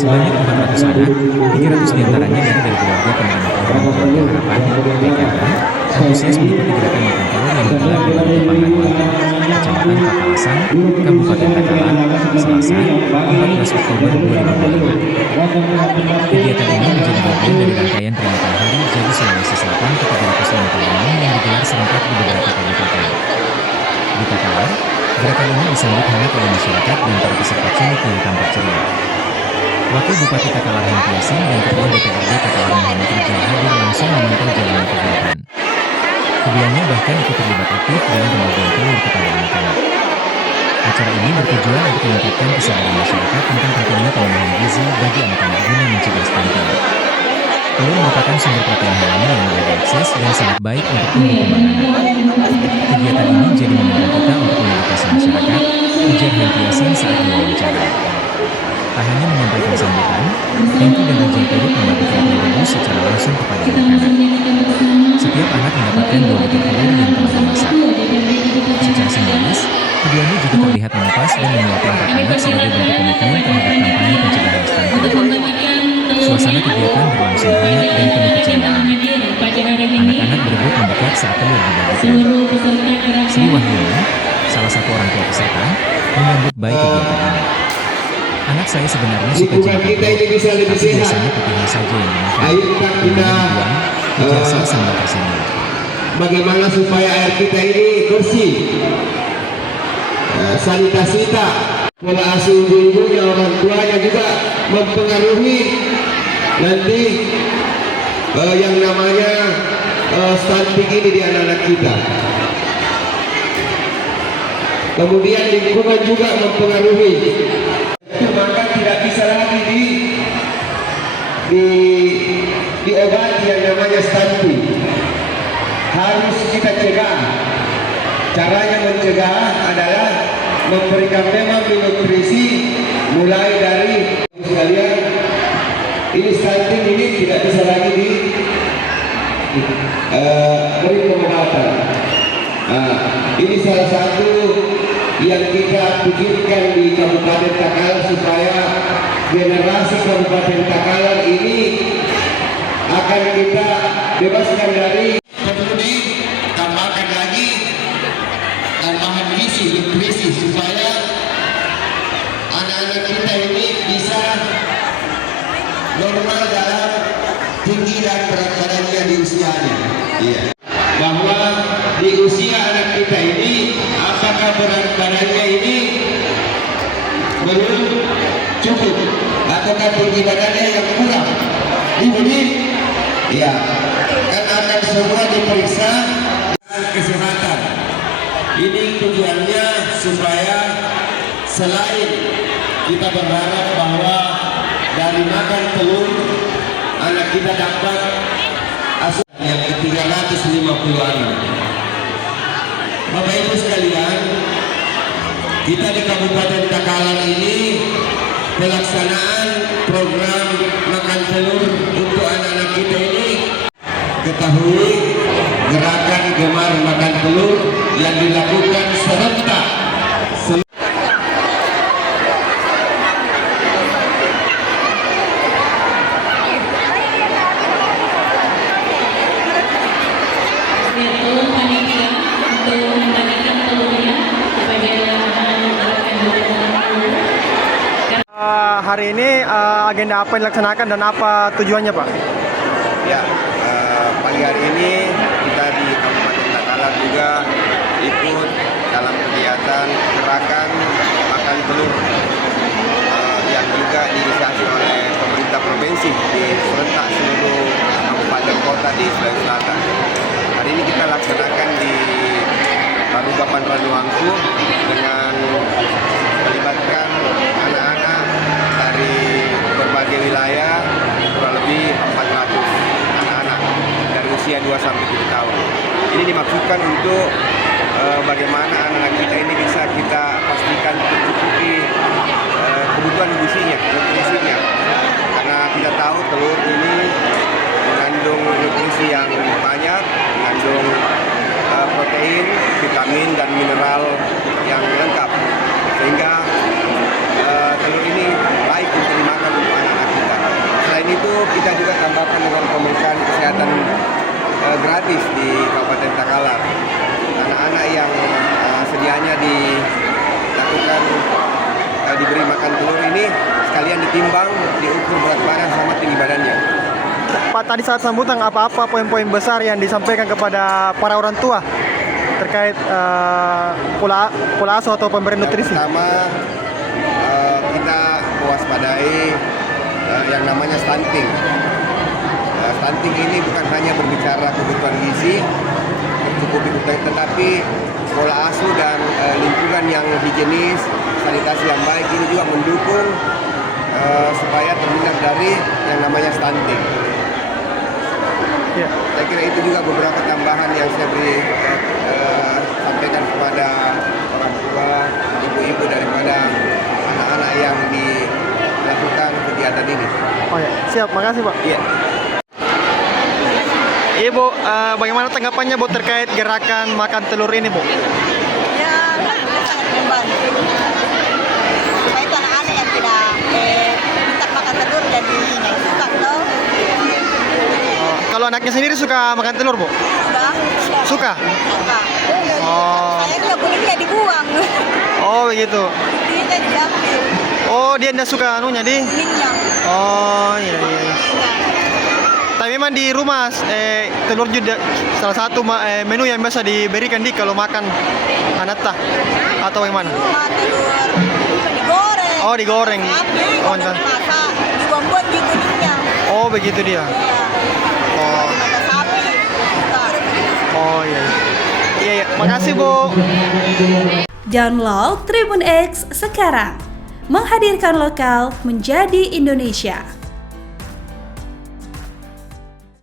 Sebanyak 400 anak, 300 diantaranya dari keluarga penerima program Keluarga Harapan, PKH, antusias mengikuti gerakan makan telur yang digelar di Balai Pangan Wanten, Kecamatan Pakalasan, Kabupaten Takalar, Selasa, 14 Oktober 2025. Kegiatan ini menjadi bagian dari rangkaian peringatan Hari Jadi Sulawesi Selatan ke-356 yang digelar serentak di beberapa kabupaten. Di Takalar, gerakan ini disambut hangat oleh masyarakat dan para peserta cilik yang tampak ceria. Wakil Bupati Takalar Hengkiasin dan Ketua DPRD Takalar Muhammad Rijal hadir langsung memantau jalannya kegiatan. Keduanya bahkan ikut terlibat aktif dalam pembagian telur kepada anak-anak. Acara ini bertujuan untuk meningkatkan kesadaran masyarakat tentang pentingnya pemenuhan gizi bagi anak-anak guna mencegah stunting. Telur merupakan sumber protein hewani yang mudah diakses dan sangat baik untuk tumbuh kembang anak. Kegiatan ini jadi momentum kita untuk mengedukasi masyarakat, ujar Hengkiasin saat diwawancara. Tak hanya menyampaikan sambutan, Hengki dan Rijal turut membagikan telur rebus secara langsung kepada anak-anak. Setiap anak mendapatkan 2 butir telur yang telah dimasak. Secara simbolis, keduanya juga terlihat mengupas dan menyuapkan anak sebagai bentuk komitmen terhadap kampanye pencegahan stunting. Suasana kegiatan berlangsung hangat dan penuh keceriaan. Anak-anak berebut mendekat saat telur dibagikan. Sri Wahyuni, salah satu orang tua peserta, menyambut baik kegiatan ini. Anak saya sebenarnya suka jenis telur, tapi biasanya putihnya saja yang dimakan. Kemudian dibuang, ujar sang sambil tersenyum. Bagaimana supaya air kita ini bersih, sanitasi tak, pola asuh ibu-ibunya, orang tuanya juga mempengaruhi nanti yang namanya stunting ini di anak-anak kita. Kemudian lingkungan juga mempengaruhi. Maka tidak bisa lagi diobati yang namanya stunting. Harus kita cegah. Caranya mencegah adalah memberikan memang nutrisi mulai dari sekalian. Ini stunting ini tidak bisa lagi beri pengobatan. Ini salah satu yang kita pikirkan di Kabupaten Takalar supaya generasi Kabupaten Takalar ini akan kita bebaskan dari. Perlu ditambahkan lagi tambahan gizi, nutrisi supaya anak-anak kita ini bisa normal dalam tinggi dan berat badannya di usianya. Iya. Bahwa di usia anak kita ini apakah berat badannya ini belum cukup ataukah tinggi badannya yang kurang? Ini ya kan akan semua diperiksa kesehatan. Ini tujuannya supaya selain kita berharap bahwa dari makan telur anak kita dapat asupan yang ke-350 anak. Bapak Ibu sekalian, kita di Kabupaten Takalar ini pelaksanaan program makan telur untuk anak-anak kita ini. Ketahui gerakan gemar makan telur yang dilakukan serentak. Hari ini agenda apa yang dilaksanakan dan apa tujuannya, Pak? Ya, pagi hari ini kita di Kabupaten Takalar juga ikut dalam kegiatan gerakan makan telur yang juga diinisiasi oleh pemerintah provinsi di serentak seluruh kabupaten kota di Sulawesi Selatan. Hari ini kita laksanakan di Barugapan Ranuangku dengan melibatkan anak-anak dari berbagai wilayah, kurang lebih 400 anak-anak dari usia 2 sampai 7 tahun. Ini dimaksudkan untuk bagaimana anak-anak kita ini bisa kita pastikan mencukupi kebutuhan gizinya, nutrisinya. Karena kita tahu telur ini mengandung nutrisi yang banyak, mengandung protein, vitamin dan mineral yang lengkap, sehingga telur ini baik untuk dimakan untuk anak. gratis di Kabupaten Takalar. Anak-anak yang sedianya diberi makan telur ini sekalian ditimbang, diukur berat badan sama tinggi badannya. Pak, tadi saat sambutan apa-apa poin-poin besar yang disampaikan kepada para orang tua terkait pola asuh atau pemberian nutrisi? Pertama, kita mewaspadai yang namanya stunting. Stunting ini bukan hanya berbicara kebutuhan gizi, mencukupi kebutuhan, tetapi pola asuh dan lingkungan yang higienis, sanitasi yang baik ini juga mendukung supaya terhindar dari yang namanya stunting. Ya. Saya kira itu juga beberapa tambahan yang saya beri sampaikan kepada orang tua, ibu-ibu daripada anak-anak yang dilakukan kegiatan ini. Oh ya, siap, makasih Pak. Iya. Ibu, bagaimana tanggapannya Bu terkait gerakan makan telur ini Bu? Ya, sangat membantu. Supaya itu anak-anak yang tidak minta makan telur jadi nggak suka toh. Kalau anaknya sendiri suka makan telur Bu? Suka. Suka? Oh. Saya nggak bolehnya dibuang. Oh begitu. Dia diambil Oh dia tidak suka anunya di? kuningnya. Oh iya. Tapi memang di rumah telur juga salah satu menu yang biasa diberikan di kalau makan anata atau yang mana? Rumah telur digoreng. Oh digoreng. Tapi Oh, kalau entah. dimasak dibuang-buang di kuningnya. Oh begitu dia. Ya. Oh. Ada sapi. Suka. Oh iya. Iya, makasih Bu. Download Tribun X sekarang. Menghadirkan lokal menjadi Indonesia.